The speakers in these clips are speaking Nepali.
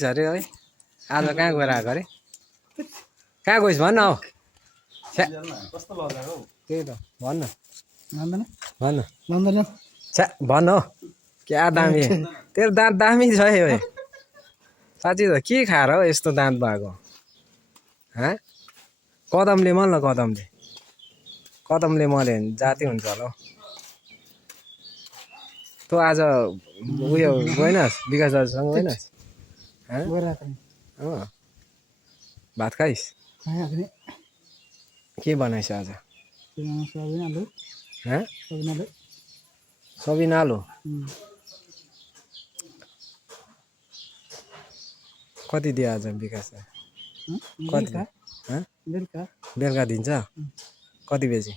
अरे है आज कहाँ गएर आएको अरे कहाँ गइस् भन्न हौ त्यही त भन्न भन्न छ्या भन्न हौ क्या दामी तेरो दाँत दामी छ है साँच्ची त के खाएर हो यस्तो दाँत भएको हाँ कदमले मल न कदमले मल्यो भने जाती हुन्छ होला हौ तँ आज उयो गएनस् विकास दाजुसँग गएनस् भात खाइस् के बनाइस् आज सबिन आलु कति दियो आज विकास कति बेलुका दिन्छ कति बजी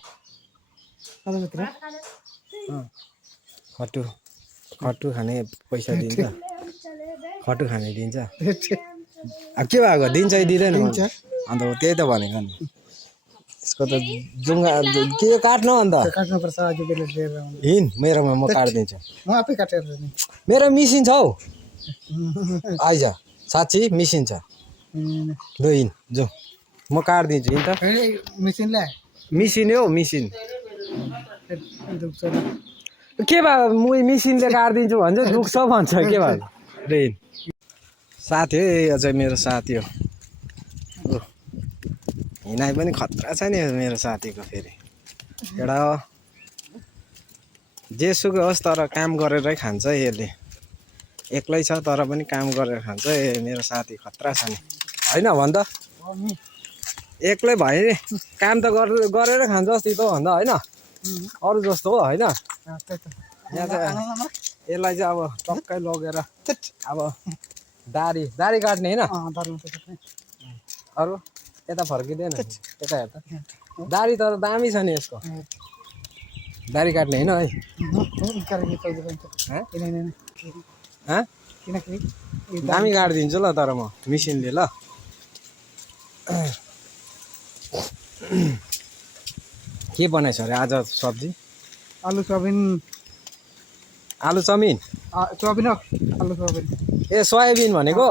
खट्टु खाने पैसा दिन्छ खट्टु खाने दिन्छ अब के भएको दिन्छ कि दिँदैन अन्त त्यही त भनेको नि यसको त जुङ्गा के काट्नु अन्त हिँड मेरोमा म काटिदिन्छु मेरो मिसिन छ हौ आइज साँच्ची मिसिन छ ल हिँड जाउँ म काटिदिन्छु हिँड त मिसिन हो मिसिन के भयो म मिसिनले काटिदिन्छु भन्छ दुख्छ भन्छ के भयो ल हिँड साथी हो अझै मेरो साथी हो हिँडाइ पनि खतरा छ नि मेरो साथीको फेरि एउटा जेसुकै होस् तर काम गरेरै खान्छ यसले एक्लै छ तर पनि काम गरेर खान्छ मेरो साथी खतरा छ नि होइन भन् त एक्लै भए नि काम त गरेर खान्छ अस्ति त भन्दा होइन अरू जस्तो हो होइन यहाँ चाहिँ यसलाई चाहिँ अब टक्कै लगेर अब दारी काट्ने होइन अरू यता फर्किँदैन यता हेर त दारी तर दामी छ नि यसको दारी काट्ने होइन है दामी काटिदिन्छु ल तर म मिसिनले ल के बनाइस् अरे आज सब्जी आलु चाउमिन ए सोयाबिन भनेको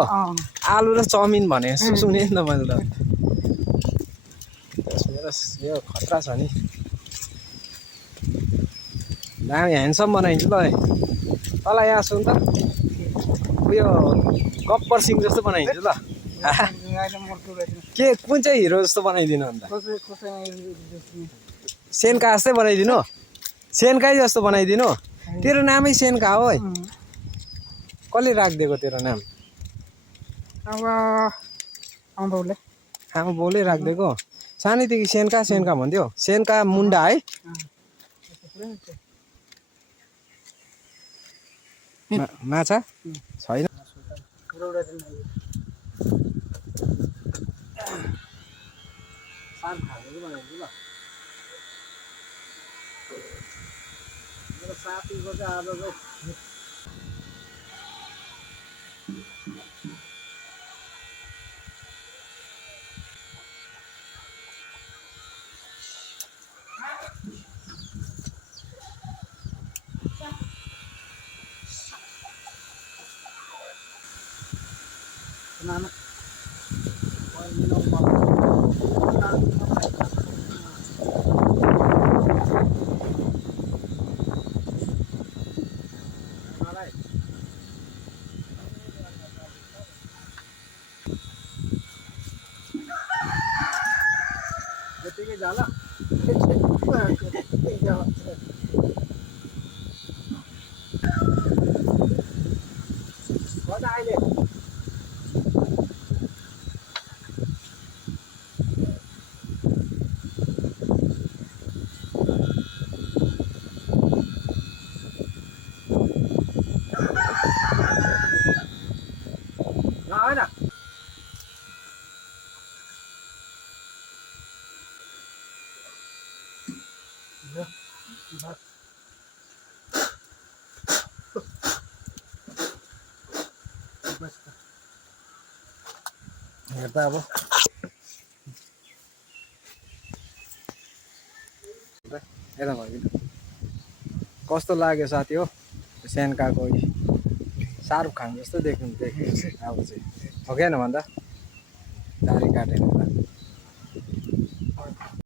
आलु र चाउमिन भने सुने नि त मैले त मेरो यो खतरा छ नि दामी ह्यान्डसम बनाइदिन्छु ल है तँलाई यहाँ सुन त उयो गब्बर सिंह जस्तो बनाइदिन्छु ल के कुन चाहिँ हिरो जस्तो बनाइदिनु अन्त सेनका जस्तै बनाइदिनु सेनकै जस्तो बनाइदिनु तेरो नामै सेनका हो है कसले राखिदिएको तेरो नाम आमा बाउले राखिदिएको सानैदेखि सेनका भन्थ्यो सेनका मुन्डा है माछा छैन मेरो साथीको चाहिँ आज चाहिँ यतिकै जाला अहिले होइन हेर्दा अब यता फर्किनु कस्तो लाग्यो साथी हो सेनकाको शाहरुख खान जस्तो देख्नु अब चाहिँ हो कि होइन भन्दा दाह्री काटेन त